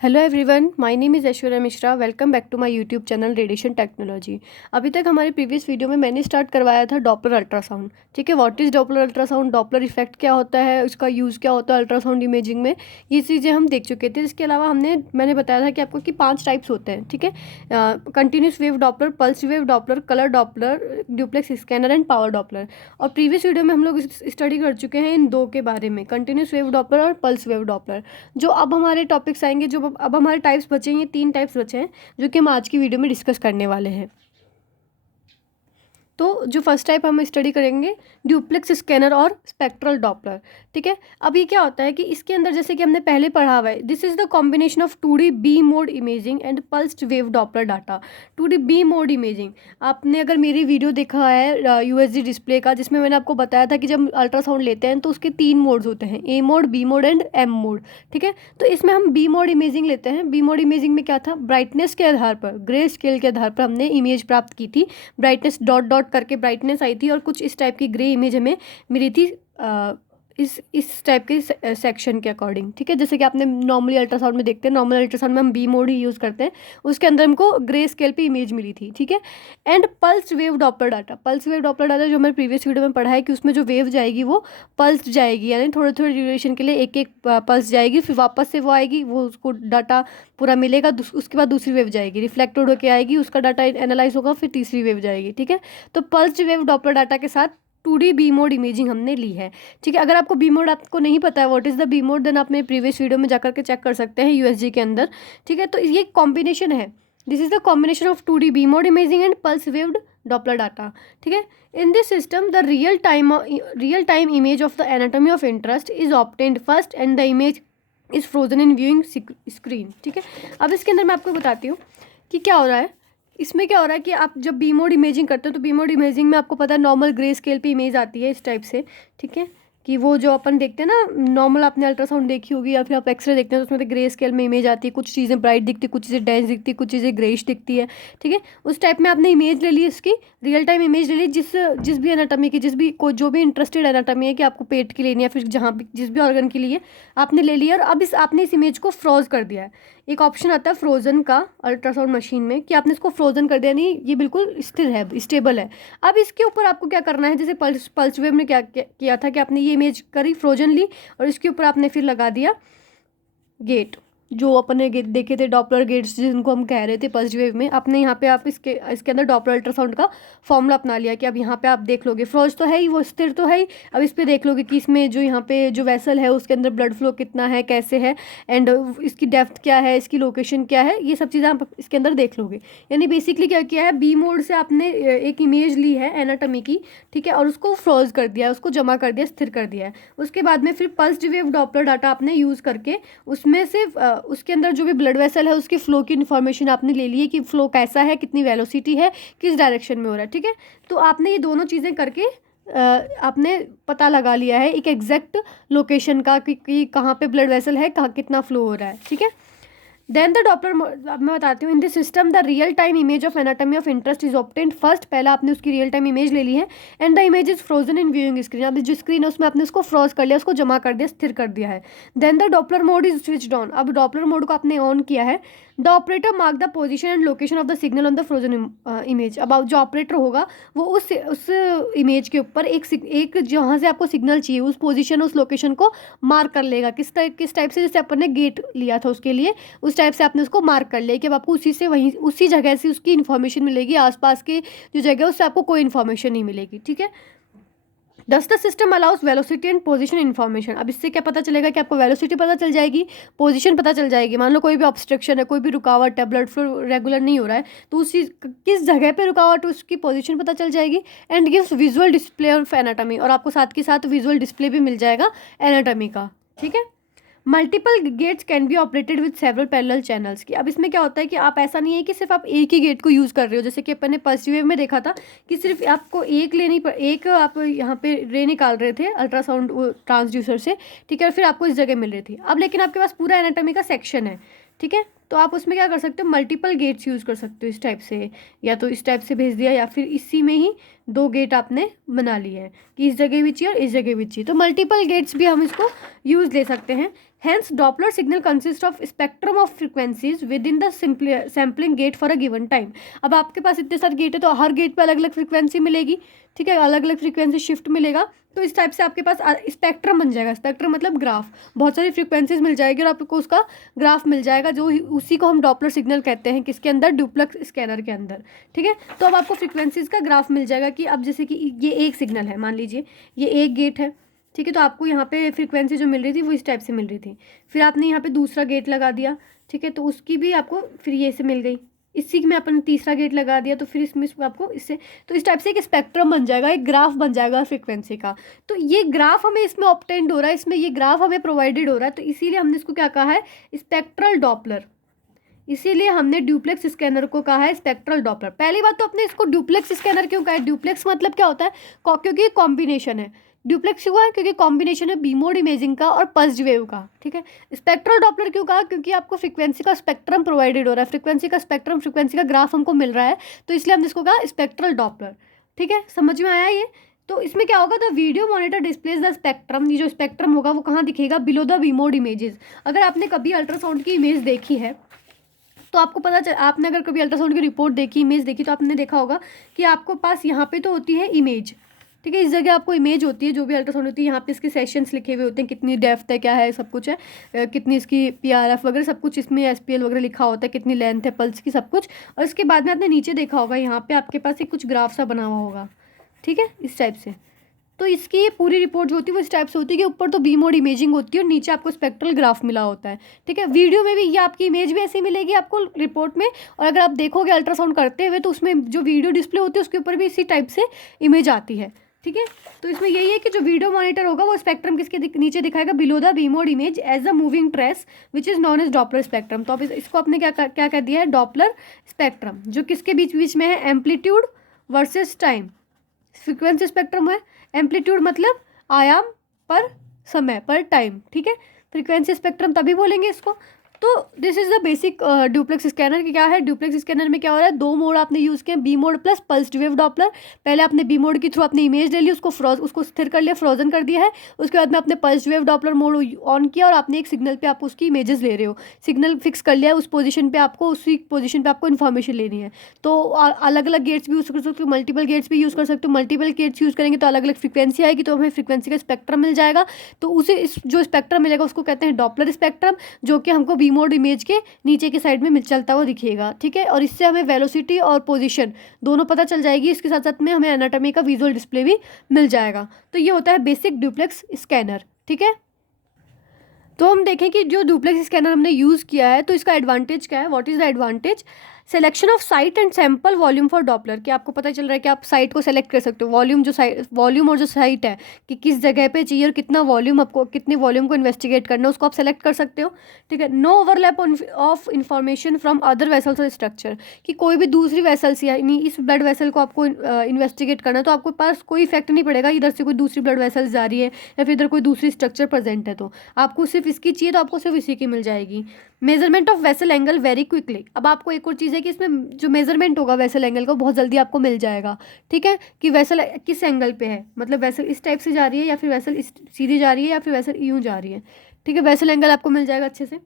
Hello everyone, my name is Aishwarya Mishra. Welcome back to my YouTube channel radiation technology. अभी तक हमारे previous video में मैंने स्टार्ट करवाया था डॉपलर अल्ट्रासाउंड। ठीक है, what is Doppler ultrasound, Doppler effect क्या होता है, उसका यूज़ क्या होता है अल्ट्रासाउंड इमेजिंग में, ये चीज़ें हम देख चुके थे। इसके अलावा मैंने बताया था कि आपको कि 5 टाइप्स होते हैं। ठीक है, continuous wave Doppler, pulse wave Doppler, colour Doppler, duplex scanner and power Doppler. और प्रीवियस वीडियो में हम लोग स्टडी कर चुके हैं इन दो के बारे में, कंटिन्यूस वेव डॉपलर और पल्स वेव डॉपलर। जो अब हमारे टॉपिक्स आएंगे, जो अब हमारे टाइप्स बचे हैं, ये 3 टाइप्स बचे हैं जो कि हम आज की वीडियो में डिस्कस करने वाले हैं। तो जो फर्स्ट टाइप हम स्टडी करेंगे, ड्यूप्लेक्स स्कैनर और स्पेक्ट्रल डॉपलर। ठीक है, अब ये क्या होता है कि इसके अंदर जैसे कि हमने पहले पढ़ा हुआ है, this is the combination of 2D B mode imaging and pulsed wave Doppler data. 2D B mode imaging, आपने अगर मेरी वीडियो देखा है यूएसजी डिस्प्ले का, जिसमें मैंने आपको बताया था कि जब अल्ट्रासाउंड लेते हैं तो उसके 3 मोड्स होते हैं, A mode, B mode and M mode. ठीक है, तो इसमें हम बी मोड इमेजिंग लेते हैं। बी मोड इमेजिंग में क्या था, ब्राइटनेस के आधार पर, ग्रे स्केल के आधार पर हमने इमेज प्राप्त की थी। ब्राइटनेस डॉट डॉट करके ब्राइटनेस आई थी और कुछ इस टाइप की ग्रे इमेज हमें मिली थी इस टाइप के सेक्शन के अकॉर्डिंग। ठीक है, जैसे कि आपने नॉर्मली अल्ट्रासाउंड में देखते हैं, नॉर्मल अल्ट्रासाउंड में हम बी मोड ही यूज़ करते हैं, उसके अंदर हमको ग्रे स्केल पे इमेज मिली थी। ठीक है, and pulse wave Doppler data, pulse wave Doppler data जो हमारे प्रीवियस वीडियो में पढ़ा है कि उसमें जो वेव जाएगी वो पल्स जाएगी, यानी थोड़े थोड़े ड्यूरेशन के लिए एक एक पल्स जाएगी, फिर वापस से वो आएगी, वो उसको डाटा पूरा मिलेगा, उसके बाद दूसरी वेव जाएगी, रिफ्लेक्टेड होकर आएगी, उसका डाटा एनालाइज होगा, फिर तीसरी वेव जाएगी। ठीक है, तो पल्स वेव डॉपलर डाटा के साथ 2D बी मोड इमेजिंग हमने ली है। ठीक है, अगर आपको बी मोड आपको नहीं पता है what is the B mode, then आप मेरे प्रीवियस वीडियो में जाकर के चेक कर सकते हैं यूएसजी के अंदर। ठीक है, तो ये कॉम्बिनेशन है, this is the combination of 2D B mode imaging and pulse waved Doppler data. ठीक है, in this system the real time image of the anatomy of interest is obtained first and the image is frozen in viewing screen. ठीक है, अब इसके अंदर मैं आपको बताती हूँ कि क्या हो रहा है। इसमें क्या हो रहा है कि आप जब बी मोड इमेजिंग करते हो तो बी मोड इमेजिंग में आपको पता है नॉर्मल ग्रे स्केल पे इमेज आती है इस टाइप से। ठीक है, कि वो जो अपन देखते हैं ना, नॉर्मल आपने अल्ट्रासाउंड देखी होगी या फिर आप एक्सरे देखते हैं तो उसमें तो ग्रे स्केल में इमेज आती है, कुछ चीज़ें ब्राइट दिखती है, कुछ चीज़ें डेंस दिखती है, कुछ चीज़ें ग्रेइश दिखती है। ठीक है, उस टाइप में आपने इमेज ले ली, इसकी रियल टाइम इमेज ले ली, जिस जिस भी एनाटॉमी की, जो भी इंटरेस्टेड एनाटॉमी है कि आपको पेट की लेनी है, फिर जहाँ भी जिस भी ऑर्गन के लिए आपने ले लिया, और अब आपने इस इमेज को फ्रोज कर दिया है। एक ऑप्शन आता है फ्रोजन का अल्ट्रासाउंड मशीन में कि आपने इसको फ्रोजन कर दिया, नहीं ये बिल्कुल स्थिर है, स्टेबल है। अब इसके ऊपर आपको क्या करना है, जैसे पल्स वेव में क्या किया था कि आपने ये इमेज करी, फ्रोजन ली, और इसके ऊपर आपने फिर लगा दिया गेट, जो अपने देखे थे डॉपलर गेट्स जिनको हम कह रहे थे पल्स वेव में। आपने यहाँ पे आप इसके अंदर डॉपलर अल्ट्रासाउंड का फॉर्मूला अपना लिया कि अब यहाँ पे आप देख लोगे, फ्रोज तो है ही, वो स्थिर तो है ही, अब इस पे देख लोगे कि इसमें जो यहाँ पे जो वेसल है उसके अंदर ब्लड फ्लो कितना है, कैसे है, एंड इसकी डेप्थ क्या है, इसकी लोकेशन क्या है, ये सब चीज़ें आप इसके अंदर देख लोगे। यानी बेसिकली क्या किया है, बी मोड से आपने एक इमेज ली है एनाटॉमी की। ठीक है, और उसको फ्रोज कर दिया, उसको जमा कर दिया, स्थिर कर दिया है। उसके बाद में फिर पल्स्ड वेव डॉपलर डाटा आपने यूज़ करके उसमें से उसके अंदर जो भी ब्लड वेसल है उसकी फ्लो की इन्फॉर्मेशन आपने ले ली है कि फ्लो कैसा है, कितनी वेलोसिटी है, किस डायरेक्शन में हो रहा है। ठीक है, तो आपने ये दोनों चीज़ें करके आपने पता लगा लिया है एक एग्जैक्ट लोकेशन का कि कहाँ पे ब्लड वेसल है, कहाँ कितना फ्लो हो रहा है। ठीक है, देन द डॉपलर, अब मैं बताती हूँ, इन this system the real time image of anatomy of interest is obtained first, पहला आपने उसकी रियल टाइम इमेज ले ली है, and the image is frozen in viewing screen, अब जो स्क्रीन है उसमें आपने उसको फ्रोज कर लिया, उसको जमा कर दिया, स्थिर कर दिया है। Then the Doppler mode is switched on, अब डॉपलर मोड को आपने ऑन किया है। The operator mark the position and location of the signal on the frozen image, अब जो ऑपरेटर होगा वो उस इमेज के ऊपर एक जहाँ से आपको सिग्नल चाहिए उस पोजिशन, उस लोकेशन को मार्क कर लेगा। किस टाइप से, जैसे अपन ने गेट लिया था उसके लिए, उस टाइप से आपने उसको मार्क कर लिया कि अब आपको उसी जगह से उसकी इन्फॉर्मेशन मिलेगी, आसपास की जो जगह है उससे आपको कोई इन्फॉर्मेशन नहीं मिलेगी। ठीक है, दस the system allows velocity and position information, अब इससे क्या पता चलेगा कि आपको वेलोसिटी पता चल जाएगी, पोजीशन पता चल जाएगी। मान लो कोई भी ऑब्स्ट्रक्शन है, कोई भी रुकावट है, ब्लड फ्लो रेगुलर नहीं हो रहा है, तो उस चीज़ किस जगह पे रुकावट है उसकी पोजीशन पता चल जाएगी, and gives visual display of anatomy, और आपको साथ के साथ विजुअल डिस्प्ले भी मिल जाएगा एनाटॉमी का। ठीक है, multiple gates can be operated with several parallel channels की, अब इसमें क्या होता है कि आप ऐसा नहीं है कि सिर्फ आप एक ही गेट को यूज़ कर रहे हो, जैसे कि अपन ने पल्स वेव में देखा था कि सिर्फ आपको एक आप यहाँ पे रे निकाल रहे थे अल्ट्रासाउंड ट्रांसड्यूसर से। ठीक है, और फिर आपको इस जगह मिल रही थी, अब लेकिन आपके पास पूरा एनाटॉमी का सेक्शन है। ठीक है, तो आप उसमें क्या कर सकते हो, मल्टीपल गेट्स यूज़ कर सकते हो इस टाइप से, या तो इस टाइप से भेज दिया या फिर इसी में ही 2 गेट आपने बना लिए हैं कि इस जगह भी चाहिए और इस जगह भी चाहिए, तो मल्टीपल गेट्स भी हम इसको यूज़ ले सकते हैं। Hence, Doppler signal consists of spectrum of frequencies within the sampling gate for a given time। अब आपके पास इतने सारे गेट है तो हर गेट पे अलग अलग फ्रीक्वेंसी मिलेगी, ठीक है, अलग अलग फ्रीक्वेंसी शिफ्ट मिलेगा, तो इस टाइप से आपके पास स्पेक्ट्रम बन जाएगा। स्पेक्ट्रम मतलब ग्राफ, बहुत सारी फ्रीक्वेंसीज मिल जाएगी और आपको उसका ग्राफ मिल जाएगा, जो उसी को हम डॉपलर सिग्नल कहते हैं, किसके अंदर, डुप्लेक्स स्कैनर के अंदर, ठीक है। तो अब आपको फ्रीक्वेंसीज का ग्राफ मिल जाएगा कि अब जैसे कि ये एक सिग्नल है, मान लीजिए ये एक गेट है, ठीक है, तो आपको यहाँ पे फ्रीक्वेंसी जो मिल रही थी वो इस टाइप से मिल रही थी। फिर आपने यहाँ पे दूसरा गेट लगा दिया, ठीक है, तो उसकी भी आपको फिर ये से मिल गई। इसी में अपन तीसरा गेट लगा दिया तो फिर इसमें आपको इससे, तो इस टाइप से एक स्पेक्ट्रम बन जाएगा, एक ग्राफ बन जाएगा फ्रीक्वेंसी का। तो ये ग्राफ हमें इसमें ऑब्टेन्ड हो रहा है, इसमें ये ग्राफ हमें प्रोवाइडेड हो रहा है, तो इसीलिए हमने इसको क्या कहा है, स्पेक्ट्रल डॉपलर। इसीलिए हमने ड्यूप्लेक्स स्कैनर को कहा है स्पेक्ट्रल डॉपलर। पहली बात तो अपने इसको ड्यूप्लेक्स स्कैनर क्यों कहा है, ड्यूप्लेक्स मतलब क्या होता है, क्योंकि कॉम्बिनेशन है। ड्यूप्लेक्स हुआ है क्योंकि कॉम्बिनेशन है बी मोड इमेजिंग का और पल्स्ड वेव का, ठीक है। स्पेक्ट्रल डॉपलर क्यों कहा, क्योंकि आपको फ्रीक्वेंसी का स्पेक्ट्रम प्रोवाइडेड हो रहा है, फ्रीक्वेंसी का स्पेक्ट्रम, फ्रीक्वेंसी का ग्राफ हमको मिल रहा है, तो इसलिए हमने इसको कहा स्पेक्ट्रल डॉपलर, ठीक है। समझ में आया ये। तो इसमें क्या होगा, the video monitor displays the spectrum, ये जो स्पेक्ट्रम होगा वो कहाँ दिखेगा, below the B mode images. अगर आपने कभी अल्ट्रासाउंड की इमेज देखी है तो आपको पता चल, आपने अगर कभी अल्ट्रासाउंड की रिपोर्ट देखी, इमेज देखी, तो आपने देखा होगा कि आपको पास यहाँ पे तो होती है इमेज, ठीक है, इस जगह आपको इमेज होती है, जो भी अल्ट्रासाउंड होती है, यहाँ पे इसके सेशंस लिखे हुए होते हैं, कितनी डेप्थ है, क्या है, सब कुछ है, कितनी इसकी पीआरएफ वगैरह सब कुछ इसमें, एसपीएल वगैरह लिखा होता है, कितनी लेंथ है पल्स की, सब कुछ। और इसके बाद में आपने नीचे देखा होगा, यहाँ पे आपके पास एक कुछ ग्राफ सा बना हुआ होगा, ठीक है, इस टाइप से। तो इसकी ये पूरी रिपोर्ट जो होती है वो इस टाइप से होती है कि ऊपर तो बी मोड इमेजिंग होती है और नीचे आपको स्पेक्ट्रल ग्राफ मिला होता है, ठीक है। वीडियो में भी ये आपकी इमेज भी ऐसी मिलेगी आपको रिपोर्ट में, और अगर आप देखोगे अल्ट्रासाउंड करते हुए तो उसमें जो वीडियो डिस्प्ले होती है उसके ऊपर भी इसी टाइप से इमेज आती है, ठीक है। तो इसमें यही है कि जो वीडियो मॉनिटर होगा वो स्पेक्ट्रम किसके नीचे दिखाएगा, below the B mode image as a moving trace which is known as Doppler spectrum. तो अब इसको आपने क्या कर दिया है, डॉपलर स्पेक्ट्रम, जो किसके बीच बीच में है, amplitude versus time. Frequency spectrum है, एम्पलीट्यूड मतलब आयाम पर समय पर टाइम, ठीक है। फ्रीक्वेंसी स्पेक्ट्रम तभी बोलेंगे इसको। तो this is the basic duplex scanner की क्या है। ड्यूप्लेक्स स्कैनर में क्या हो रहा है, 2 मोड आपने यूज़ किए, B mode plus pulsed wave Doppler. पहले आपने बी मोड के थ्रू अपनी इमेज ले ली, उसको स्थिर कर लिया, फ्रोजन कर दिया है। उसके बाद में आपने pulsed wave Doppler mode on किया और आपने एक सिग्नल पे आप उसकी इमेजेस ले रहे हो, सिग्नल फिक्स कर लिया है, उस पोजीशन पे आपको, उसी पोजीशन पे आपको इन्फॉर्मेशन लेनी है। तो अलग अलग गेट्स भी यूज़ कर सकते हो, मल्टीपल गेट्स भी यूज़ कर सकते हो। मल्टीपल गेट्स यूज़ करेंगे तो अलग अलग फ्रीक्वेंसी आएगी, तो हमें फ्रीक्वेंसी का स्पेक्ट्रम मिल जाएगा। तो उसे जो स्पेक्ट्रम मिलेगा उसको कहते हैं डॉपलर स्पेक्ट्रम, जो कि हमको बी मोड इमेज के नीचे की साइड में चलता हुआ दिखेगा, ठीक है। और इससे हमें वेलोसिटी और पोजीशन दोनों पता चल जाएगी। इसके साथ साथ में हमें एनाटॉमी का विजुअल डिस्प्ले भी मिल जाएगा। तो ये होता है बेसिक ड्यूप्लेक्स स्कैनर, ठीक है। तो हम देखें कि जो डुप्लेक्स स्कैनर हमने यूज़ किया है तो इसका एडवांटेज क्या है, what is the advantage. Selection of site and sample volume for Doppler, कि आपको पता चल रहा है कि आप साइट को सेलेक्ट कर सकते हो, वॉल्यूम और जो साइट है कि किस जगह पे चाहिए और कितना वॉल्यूम, आपको कितने वॉल्यूम को इन्वेस्टिगेट करना है उसको आप सेलेक्ट कर सकते हो, ठीक है। No overlap of information from other vessels और स्ट्रक्चर, कि कोई भी दूसरी वेसल्स यानी इस ब्लड वेसल को आपको इन्वेस्टिगेट करना है तो आपके पास कोई इफेक्ट नहीं पड़ेगा, इधर से कोई दूसरी ब्लड वेसल्स जा रही है या फिर इधर कोई दूसरी स्ट्रक्चर प्रेजेंट है, तो आपको सिर्फ इसकी चाहिए तो आपको सिर्फ इसी की मिल जाएगी। Measurement of vessel angle very quickly, अब आपको एक और चीज़ है कि इसमें जो मेजरमेंट होगा वेसल एंगल का बहुत जल्दी आपको मिल जाएगा, ठीक है, कि वेसल किस एंगल पे है, मतलब वेसल इस टाइप से जा रही है या फिर वेसल सीधी जा रही है या फिर वेसल यूँ जा रही है, ठीक है। वेसल एंगल आपको मिल जाएगा अच्छे से।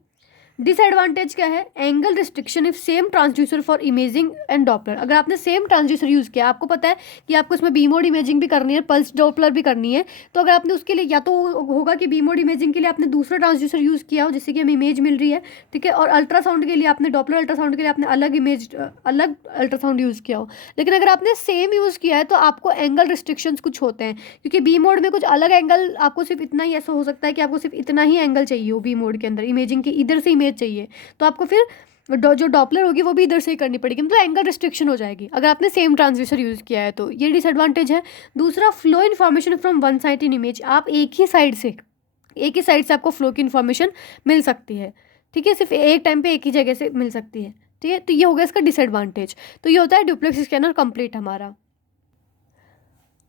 डिसएडवांटेज क्या है, angle restriction if same transducer for imaging and Doppler, अगर आपने सेम ट्रांसड्यूसर यूज़ किया, आपको पता है कि आपको इसमें बी मोड इमेजिंग भी करनी है, पल्स डॉपलर भी करनी है, तो अगर आपने उसके लिए या तो होगा कि बी मोड इमेजिंग के लिए आपने दूसरा ट्रांसड्यूसर यूज़ किया हो जिससे कि हमें इमेज मिल रही है, ठीक है, और अल्ट्रासाउंड के लिए आपने डॉपलर अल्ट्रासाउंड के लिए आपने अलग अल्ट्रासाउंड यूज़ किया हो। लेकिन अगर आपने सेम यूज़ किया है तो आपको एंगल रिस्ट्रिक्शंस कुछ होते हैं, क्योंकि बी मोड में कुछ अलग एंगल, आपको सिर्फ इतना ही ऐसा हो सकता है कि आपको सिर्फ इतना ही एंगल चाहिए हो बी मोड के अंदर, इमेजिंग की इधर से इमेज चाहिए, तो आपको फिर जो डॉपलर होगी वो भी इधर से ही करनी पड़ेगी, मतलब एंगल रिस्ट्रिक्शन हो जाएगी अगर आपने सेम ट्रांसड्यूसर यूज़ किया है, तो ये डिसएडवांटेज है। दूसरा, flow information from one side in image, आप एक ही साइड से आपको फ्लो की इन्फॉर्मेशन मिल सकती है, ठीक है, सिर्फ एक टाइम पे एक ही जगह से मिल सकती है, ठीक है। तो ये हो गया इसका डिसएडवांटेज। तो ये होता है डुप्लेक्स स्कैनर कंप्लीट हमारा।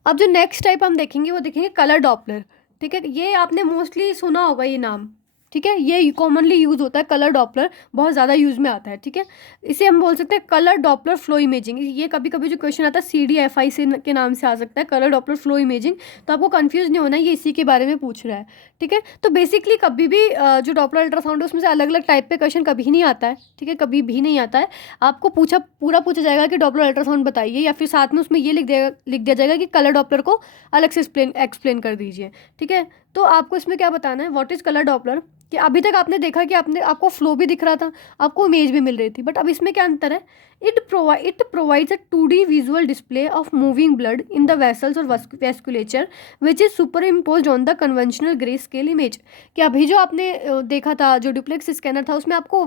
अब जो नेक्स्ट टाइप हम देखेंगे वो देखेंगे कलर डॉपलर, ठीक है। ये आपने मोस्टली सुना होगा ये नाम, ठीक है, ये कॉमनली यूज़ होता है, कलर डॉपलर बहुत ज़्यादा यूज़ में आता है। ठीक है, इसे हम बोल सकते हैं कलर डॉपलर फ्लो इमेजिंग। ये कभी कभी जो क्वेश्चन आता है CDFI से के नाम से आ सकता है, कलर डॉपलर फ्लो इमेजिंग। तो आपको कंफ्यूज नहीं होना, ये इसी के बारे में पूछ रहा है। ठीक है, तो बेसिकली कभी भी जो डॉपलर अल्ट्रासाउंड है उसमें से अलग अलग टाइप पे क्वेश्चन कभी नहीं आता है। ठीक है, कभी भी नहीं आता है। आपको पूरा पूछा जाएगा कि डॉपलर अल्ट्रासाउंड बताइए, या फिर साथ में उसमें ये लिख दिया जाएगा कि कलर डॉपलर को अलग से एक्सप्लेन कर दीजिए। ठीक है, तो आपको इसमें क्या बताना है, व्हाट इज कलर डॉपलर, कि अभी तक आपने देखा कि आपको फ्लो भी दिख रहा था, आपको इमेज भी मिल रही थी, बट अब इसमें क्या अंतर है, it provides a 2D visual display of moving blood in the vessels और vasculature which is superimpose on the conventional grey scale image. कि अभी जो आपने देखा था, जो डुप्लेक्स स्कैनर था, उसमें आपको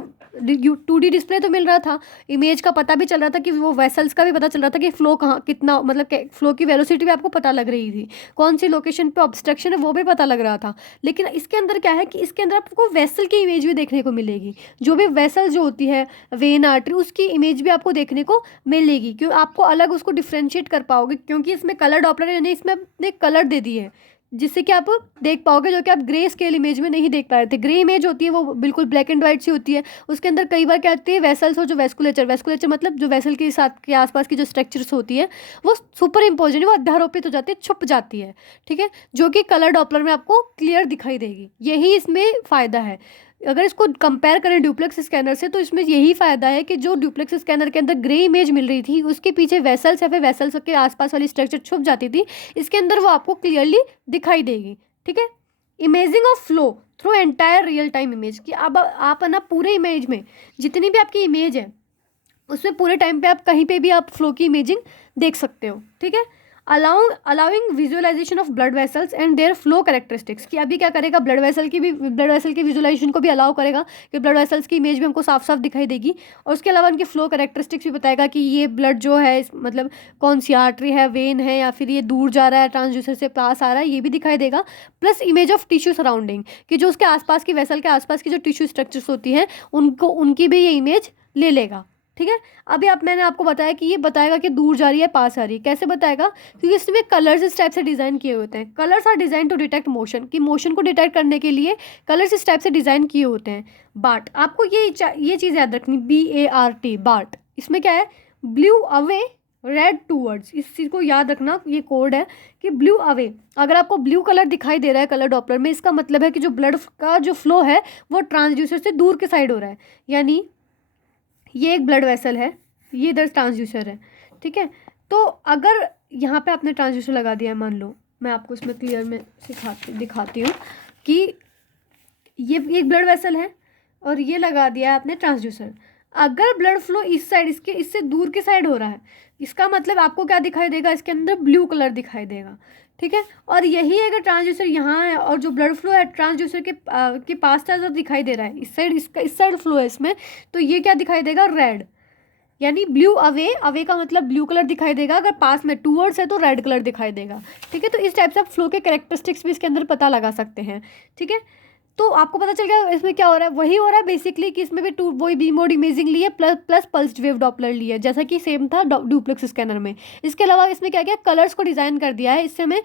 2D डिस्प्ले तो मिल रहा था, इमेज का पता भी चल रहा था, कि वो वेसल्स का भी पता चल रहा था कि फ्लो कहाँ कितना, मतलब फ्लो की वेलोसिटी भी आपको पता लग रही थी, कौन सी लोकेशन पे ऑब्स्ट्रक्शन है वो भी पता लग रहा था। लेकिन इसके अंदर क्या है कि इसके अंदर आपको वेसल की इमेज भी देखने को मिलेगी, जो भी वेसल जो होती है, वेन आर्टरी, उसकी इमेज भी आपको देखने को मिलेगी, क्यों आपको अलग उसको डिफ्रेंशिएट कर पाओगे, क्योंकि इसमें कलर डॉपलर यानी इसमें अपने कलर दे दिए है, जिससे कि आप देख पाओगे, जो कि आप ग्रे स्केल इमेज में नहीं देख पा रहे थे। ग्रे इमेज होती है वो बिल्कुल ब्लैक एंड वाइट सी होती है, उसके अंदर कई बार क्या होती है, वेसल्स और जो वेस्कुलेचर मतलब जो वेसल के साथ के आसपास की जो स्ट्रक्चर्स होती है वो सुपर इम्पोज वो अध्यारोपित हो जाती है, छुप जाती है। ठीक है, जो कि कलर डॉपलर में आपको क्लियर दिखाई देगी, यही इसमें फ़ायदा है। अगर इसको कंपेयर करें डुप्लेक्स स्कैनर से, तो इसमें यही फ़ायदा है कि जो डुप्लेक्स स्कैनर के अंदर ग्रे इमेज मिल रही थी, उसके पीछे वेसल्स या फिर वेसल्स के आसपास वाली स्ट्रक्चर छुप जाती थी, इसके अंदर वो आपको क्लियरली दिखाई देगी। ठीक है, imaging of flow through entire real time image, कि अब आप ना पूरे इमेज में जितनी भी आपकी इमेज है उसमें पूरे टाइम पे आप कहीं पे भी आप फ्लो की इमेजिंग देख सकते हो। ठीक है, allowing visualisation of blood vessels and their flow characteristics, कि अभी क्या करेगा, ब्लड वेसल की विजुअलाइजेशन को भी अलाउ करेगा, कि ब्लड वेसल्स की इमेज भी हमको साफ साफ दिखाई देगी, और उसके अलावा उनकी फ्लो कैरेक्टरिस्टिक्स भी बताएगा कि ये ब्लड जो है मतलब कौन सी आर्टरी है, वेन है, या फिर ये दूर जा रहा है, ट्रांसड्यूसर से पास आ रहा है, ये भी दिखाई देगा। Plus image of tissue surrounding, कि जो उसके आसपास की वेसल के आसपास की जो टिश्यू स्ट्रक्चर्स होती हैं उनकी भी ये इमेज ले लेगा। ठीक है, अभी मैंने आपको बताया कि ये बताएगा कि दूर जा रही है, पास आ रही है, कैसे बताएगा, क्योंकि इसमें कलर्स इस टाइप से डिज़ाइन किए होते हैं। Colours are design to detect motion, कि मोशन को डिटेक्ट करने के लिए कलर्स इस टाइप से डिज़ाइन किए होते हैं। बाट, आपको ये चीज़ याद रखनी, BART, बाट, इसमें क्या है, ब्लू अवे रेड टूवर्ड्स, इस चीज़ को याद रखना, ये कोड है कि ब्लू अवे। अगर आपको ब्लू कलर दिखाई दे रहा है कलर डॉपलर में, इसका मतलब है कि जो ब्लड का जो फ्लो है वो ट्रांसड्यूसर से दूर के साइड हो रहा है, यानी ये एक ब्लड वेसल है, ये इधर ट्रांसड्यूसर है। ठीक है, तो अगर यहाँ पे आपने ट्रांसड्यूसर लगा दिया है, मान लो मैं आपको इसमें क्लियर में दिखाती हूँ कि ये एक ब्लड वेसल है और ये लगा दिया है आपने ट्रांसड्यूसर। अगर ब्लड फ्लो इस साइड इससे दूर के साइड हो रहा है, इसका मतलब आपको क्या दिखाई देगा, इसके अंदर ब्लू कलर दिखाई देगा। ठीक है, और यही अगर ट्रांसड्यूसर यहाँ है और जो ब्लड फ्लो है ट्रांसड्यूसर के पास जो दिखाई दे रहा है, इस साइड फ्लो है इसमें, तो ये क्या दिखाई देगा, रेड, यानी ब्लू अवे का मतलब ब्लू कलर दिखाई देगा, अगर पास में टूवर्ड्स है तो रेड कलर दिखाई देगा। ठीक है, तो इस टाइप से आप फ्लो के कैरेक्टरिस्टिक्स भी इसके अंदर पता लगा सकते हैं। ठीक है, तो आपको पता चल गया इसमें क्या हो रहा है, वही हो रहा है बेसिकली कि इसमें भी वही बी मोड इमेजिंग ली है, प्लस पल्स्ड वेव डॉपलर ली है, जैसा कि सेम था डुप्लेक्स स्कैनर में। इसके अलावा इसमें क्या किया, कलर्स को डिज़ाइन कर दिया है, इससे हमें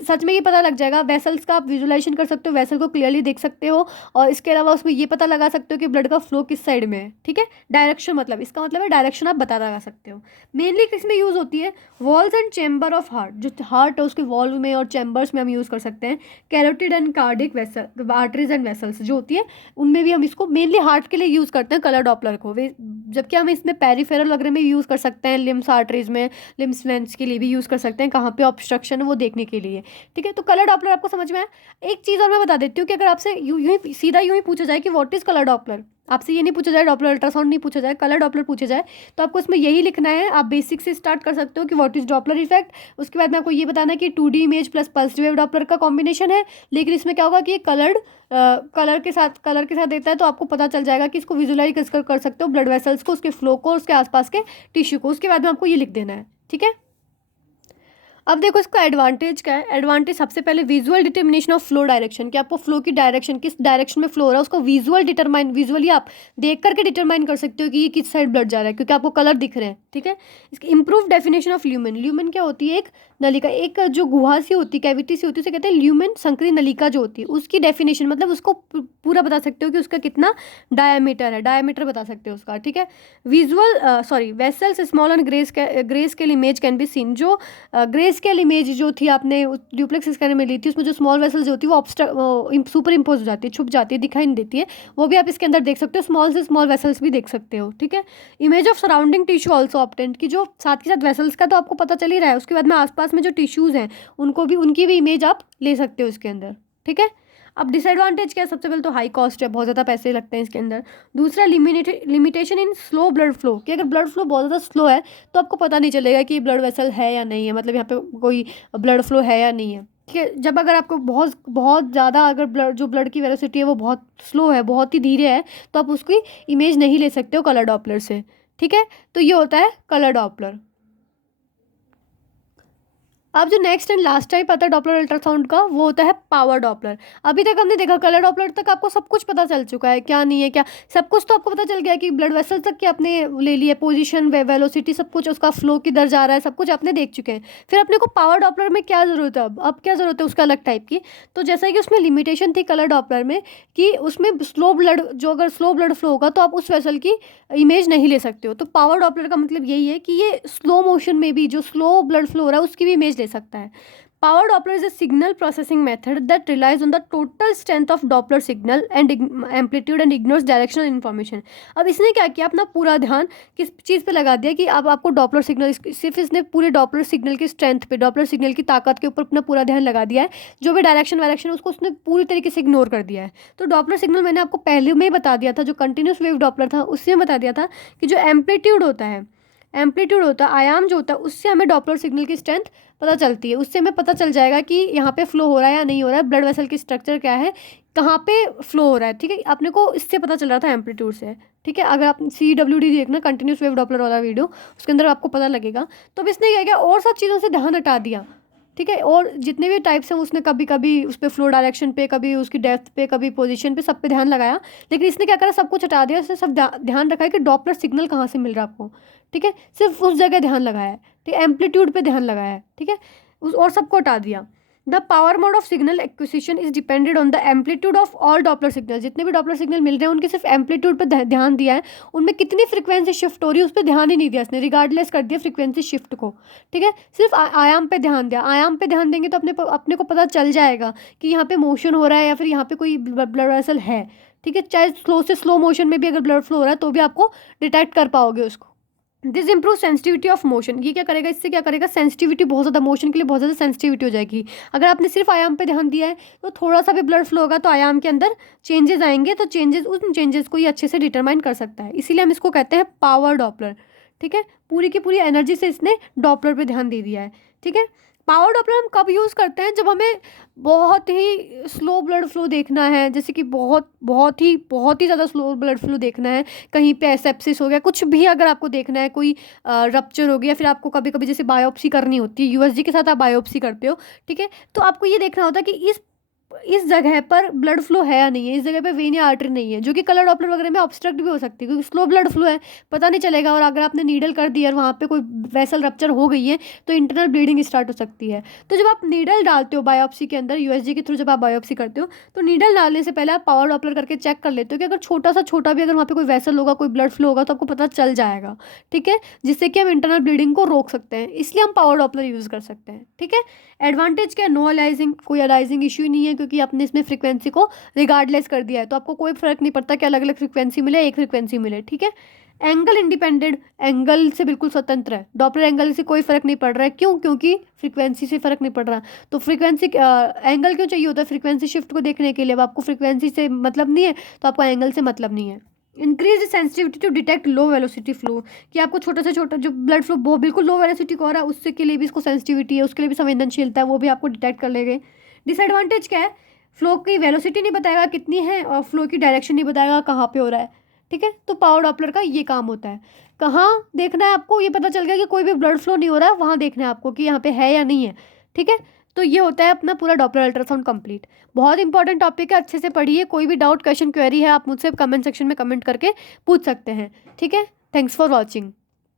सच में ये पता लग जाएगा, वेसल्स का आप विजुलाइजेशन कर सकते हो, वेसल को क्लियरली देख सकते हो, और इसके अलावा उसमें ये पता लगा सकते हो कि ब्लड का फ्लो किस साइड में है। ठीक है, डायरेक्शन, मतलब इसका मतलब है डायरेक्शन आप पता लगा सकते हो। मेनली किसमें यूज़ होती है, walls and chamber of heart, जो हार्ट है उसके वॉल्व में और चैम्बर्स में हम यूज़ कर सकते हैं। Carotid and cardiac vessel, arteries and vessels जो होती है उनमें भी हम इसको मेनली हार्ट के लिए यूज़ करते हैं कलर डॉपलर को, जबकि हम इसमें पेरिफेरल वगैरह में यूज़ कर सकते हैं, लिम्स आर्टरीज में, लिम्स वेंस के लिए भी यूज़ कर सकते हैं, कहाँ पे ऑब्स्ट्रक्शन है वो देखने के लिए। ठीक है, तो कलर डॉपलर आपको समझ में आया। एक चीज़ और मैं बता देती हूँ कि अगर आपसे यूँ ही सीधा यूँ ही पूछा जाए कि व्हाट इज़ कलर डॉपलर, आपसे ये नहीं पूछा जाए, डॉपलर अल्ट्रासाउंड नहीं पूछा जाए, कलर डॉपलर पूछा जाए, तो आपको इसमें यही लिखना है। आप बेसिक से स्टार्ट कर सकते हो कि व्हाट इज़ डॉपलर इफेक्ट, उसके बाद में आपको ये बताना है कि 2D image plus pulsed wave Doppler का कॉम्बिनेशन है, लेकिन इसमें क्या होगा कि कलर के साथ देता है, तो आपको पता चल जाएगा कि इसको विजुअलाइज कर सकते हो, ब्लड वेसल्स को, उसके फ्लो को, उसके आसपास के टिश्यू को। उसके बाद में आपको ये लिख देना है। ठीक है, अब देखो इसका एडवांटेज क्या है। एडवांटेज सबसे पहले visual determination of flow direction, कि आपको फ्लो की डायरेक्शन किस डायरेक्शन में फ्लो हो रहा है उसको विजुअली आप देख करके डिटरमाइन कर सकते हो कि ये किस साइड ब्लड जा रहा है, क्योंकि आपको कलर दिख रहे हैं, ठीक है। इसकी improve definition of lumen. Lumen क्या होती है, एक नलिका, एक जो गुहा सी होती है, कैविटी सी होती है, उसे कहते हैं ल्यूमेन। संकरी नलिका जो होती है उसकी डेफिनेशन, मतलब उसको पूरा बता सकते हो कि उसका कितना डायामीटर है, डायामीटर बता सकते हो उसका, ठीक है। Vessels small and grey scale image can be seen. जो ग्रे स्केल इमेज जो थी आपने ड्यूप्लेक्स स्कैनर में ली थी, उसमें जो स्मॉल वेसल्स होती है वो सुपर इम्पोज हो जाती है, छुप जाती है, दिखाई नहीं देती है, वो भी आप इसके अंदर देख सकते हो। स्मॉल से स्मॉल वेसल्स भी देख सकते हो, ठीक है। Image of surrounding tissue also obtained, की जो साथ के साथ वेसल्स का तो आपको पता चल ही रहा है, उसके बाद में आसपास में जो टिश्यूज़ हैं उनकी भी इमेज आप ले सकते हो इसके अंदर, ठीक है। अब डिसएडवांटेज क्या है, सबसे पहले तो हाई कॉस्ट है, बहुत ज़्यादा पैसे लगते हैं इसके अंदर। दूसरा limitation in slow blood flow, कि अगर ब्लड फ्लो बहुत ज़्यादा स्लो है तो आपको पता नहीं चलेगा कि ब्लड वेसल है या नहीं है, मतलब यहाँ पे कोई ब्लड फ्लो है या नहीं है, ठीक है। जब अगर आपको बहुत बहुत ज़्यादा अगर ब्लड की वेलोसिटी है वो बहुत स्लो है, बहुत ही धीरे है, तो आप उसकी इमेज नहीं ले सकते हो कलर डॉपलर से, ठीक है। तो ये होता है कलर डॉपलर। अब जो नेक्स्ट एंड लास्ट टाइप आता है डॉपलर अल्ट्रासाउंड का, वो होता है पावर डॉपलर। अभी तक हमने देखा कलर डॉपलर तक आपको सब कुछ पता चल चुका है, क्या नहीं है क्या, सब कुछ तो आपको पता चल गया कि ब्लड वेसल तक की आपने ले ली है, पोजीशन, वेलोसिटी, सब कुछ, उसका फ्लो किधर जा रहा है, सब कुछ आपने देख चुके हैं। फिर अपने को पावर डॉपलर में क्या ज़रूरत है, अब क्या ज़रूरत है उसका अलग टाइप की। तो जैसा कि उसमें लिमिटेशन थी कलर डॉपलर में कि उसमें अगर स्लो ब्लड फ्लो होगा तो आप उस वेसल की इमेज नहीं ले सकते हो। तो पावर डॉपलर का मतलब यही है कि ये स्लो मोशन में भी जो स्लो ब्लड फ्लो हो रहा है उसकी भी इमेज ले सकता है। Power Doppler is a signal processing method that relies on the total strength of Doppler signal and amplitude and ignores directional information. अब इसने क्या किया, अपना पूरा ध्यान किस चीज़ पे लगा दिया कि अब आपको डॉपलर सिग्नल, सिर्फ इसने पूरे डॉपलर सिग्नल की स्ट्रेंथ पे, डॉपलर सिग्नल की ताकत के ऊपर अपना पूरा ध्यान लगा दिया है। जो भी डायरेक्शन वायरेक्शन उसको उसने पूरी तरीके से इग्नोर कर दिया है। तो डॉपलर सिग्नल मैंने आपको पहले में ही बता दिया था, जो कंटिन्यूस वेव डॉपलर था उससे बता दिया था कि जो एम्पलीट्यूड होता है, आयाम जो होता है, उससे हमें डॉपलर सिग्नल की स्ट्रेंथ पता चलती है। उससे हमें पता चल जाएगा कि यहाँ पे फ्लो हो रहा है या नहीं हो रहा है, ब्लड वेसल की स्ट्रक्चर क्या है, कहाँ पे फ्लो हो रहा है, ठीक है। अपने को इससे पता चल रहा था एम्पलीट्यूड से, ठीक है। अगर आप CWD देखना, कंटिन्यूस वेव डॉपलर वाला वीडियो, उसके अंदर आपको पता लगेगा। तो अब इसने क्या किया, और सब चीज़ों से ध्यान हटा दिया, ठीक है। और जितने भी टाइप्स हैं उसने कभी कभी उस पर फ्लो डायरेक्शन पे, कभी उसकी डेप्थ पे, कभी पोजीशन पे, सब पे ध्यान लगाया। लेकिन इसने क्या करा, सब कुछ हटा दिया, उसने सब ध्यान रखा है कि डॉपलर सिग्नल कहाँ से मिल रहा है आपको, ठीक है। सिर्फ उस जगह ध्यान लगाया है, ठीक है, एम्पलीट्यूड पे ध्यान लगाया है, ठीक है। उस और सबको हटा दिया। The power mode of signal acquisition is depended on the amplitude of all Doppler signal. जितने भी डॉपलर सिग्नल मिल रहे हैं उनके सिर्फ एम्पलीट्यूड पे ध्यान दिया है, उनमें कितनी फ्रिक्वेंसी शिफ्ट हो रही है उस पर ध्यान ही नहीं दिया इसने, रिगार्डलेस कर दिया फ्रिक्वेंसी शिफ्ट को, ठीक है। सिर्फ आयाम पे ध्यान दिया। आयाम पे ध्यान देंगे तो अपने को पता चल जाएगा कि यहाँ पे मोशन हो रहा है या फिर यहाँ पे कोई ब्लड वेसल है, ठीक है। चाहे स्लो से स्लो मोशन में भी अगर ब्लड फ्लो हो रहा है तो भी आपको डिटेक्ट कर पाओगे उसको। This improve sensitivity of motion. ये क्या करेगा, इससे क्या करेगा, सेंसिटिविटी बहुत ज़्यादा, मोशन के लिए बहुत ज़्यादा सेंसिटिविटी हो जाएगी। अगर आपने सिर्फ आयाम पे ध्यान दिया है तो थोड़ा सा भी ब्लड फ्लो होगा तो आयाम के अंदर चेंजेस आएंगे, तो उन चेंजेस को ये अच्छे से डिटरमाइन कर सकता है। इसीलिए हम इसको कहते हैं पावर डॉपलर, ठीक है। पूरी की पूरी एनर्जी से इसने डॉपलर पे ध्यान दे दिया है, ठीक है। पावर डॉपलर हम कब यूज़ करते हैं, जब हमें बहुत ही स्लो ब्लड फ्लो देखना है, जैसे कि बहुत ही ज़्यादा स्लो ब्लड फ्लो देखना है, कहीं पे सेप्सिस हो गया, कुछ भी अगर आपको देखना है, कोई रप्चर हो गया, फिर आपको कभी कभी जैसे बायोप्सी करनी होती है, USG के साथ आप बायोप्सी करते हो, ठीक है। तो आपको ये देखना होता है कि इस जगह पर ब्लड फ्लो है या नहीं है, इस जगह पे वेन या आर्टरी नहीं है, जो कि कलर डॉपलर वगैरह में ऑब्स्ट्रक्ट भी हो सकती है क्योंकि स्लो ब्लड फ्लो है, पता नहीं चलेगा। और अगर आपने नीडल कर दिया और वहाँ पे कोई वेसल रप्चर हो गई है तो इंटरनल ब्लीडिंग स्टार्ट हो सकती है। तो जब आप नीडल डालते हो बायोप्सी के अंदर, USG के थ्रू जब आप बायोप्सी करते हो तो नीडल डालने से पहले आप पावर डॉपलर करके चेक कर लेते हो कि अगर छोटा भी अगर वहाँ पे कोई वेसल होगा, कोई ब्लड फ्लो होगा तो आपको पता चल जाएगा, ठीक है, जिससे कि हम इंटरनल ब्लीडिंग को रोक सकते हैं। इसलिए हम पावर डॉपलर यूज़ कर सकते हैं, ठीक है। एडवांटेज क्या है, नो अलाइजिंग, कोई अलाइजिंग इशू ही नहीं है क्योंकि आपने इसमें फ्रीक्वेंसी को रिगार्डलेस कर दिया है, तो आपको कोई फर्क नहीं पड़ता कि अलग अलग फ्रीक्वेंसी मिले, एक फ्रीक्वेंसी मिले, ठीक है। एंगल इंडिपेंडेंट, एंगल से बिल्कुल स्वतंत्र है, डॉपलर एंगल से कोई फर्क नहीं पड़ रहा है। क्यों? क्योंकि फ्रीक्वेंसी से फर्क नहीं पड़ रहा। तो फ्रीक्वेंसी एंगल क्यों चाहिए होता है, फ्रीक्वेंसी शिफ्ट को देखने के लिए। अब आपको फ्रीक्वेंसी से मतलब नहीं है तो आपको एंगल से मतलब नहीं है। Increase sensitivity to detect low velocity flow, कि आपको छोटा से छोटा जो ब्लड फ्लो बिल्कुल लो वेलोसिटी को हो रहा है उससे के लिए भी इसको सेंसिटिविटी है, उसके लिए भी संवेदनशीलता है, वो भी आपको डिटेक्ट कर लेंगे। डिसएडवांटेज क्या है, फ्लो की वेलोसिटी नहीं बताएगा कितनी है और फ्लो की डायरेक्शन नहीं बताएगा कहाँ पे हो रहा है, ठीक है, तो पावर डॉपलर का ये काम होता है। कहाँ देखना है आपको, ये पता चल गया कि कोई भी ब्लड फ्लो नहीं हो रहा है, वहाँ देखना है आपको कि यहाँ पे है या नहीं है। ठीक है, तो ये होता है अपना पूरा डॉपलर अल्ट्रासाउंड कंप्लीट। बहुत इंपॉर्टेंट टॉपिक है, अच्छे से पढ़िए। कोई भी डाउट, क्वेश्चन, क्वेरी है, आप मुझसे कमेंट सेक्शन में कमेंट करके पूछ सकते हैं। ठीक है, थैंक्स फॉर वॉचिंग।